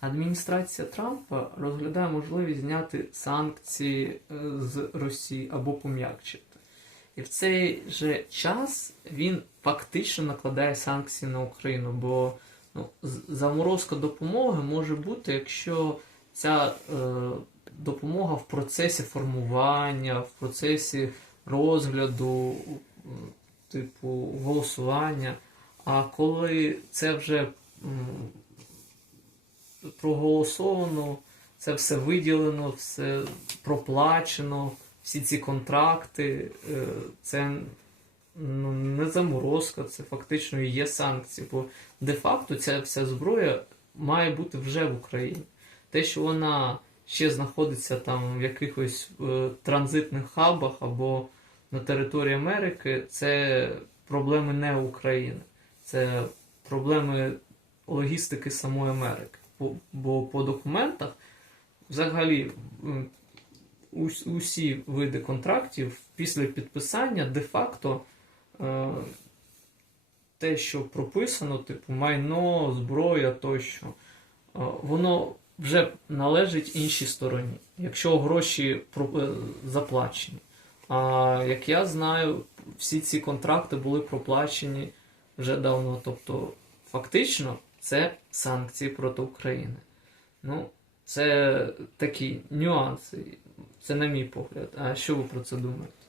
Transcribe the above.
Адміністрація Трампа розглядає можливість зняти санкції е, з Росії або пом'якчити. І в цей же час він фактично накладає санкції на Україну, бо ну, заморозка допомоги може бути, якщо ця е, допомога в процесі формування, в процесі розгляду, типу голосування. А коли це вже проголосовано, це все виділено, все проплачено, всі ці контракти, е, це ну, не заморозка, це фактично і є санкції. Бо де-факто ця вся зброя має бути вже в Україні. Те, що вона ще знаходиться там в якихось е, транзитних хабах або на території Америки, це проблеми не України, це проблеми логістики самої Америки. Бо, по документах взагалі усі види контрактів після підписання де-факто е, те, що прописано, типу майно, зброя тощо, е, воно вже належить іншій стороні, якщо гроші е, заплачені. А як я знаю, всі ці контракти були проплачені вже давно. Тобто, фактично, це санкції проти України. Ну, це такі нюанси. Це на мій погляд. А що ви про це думаєте?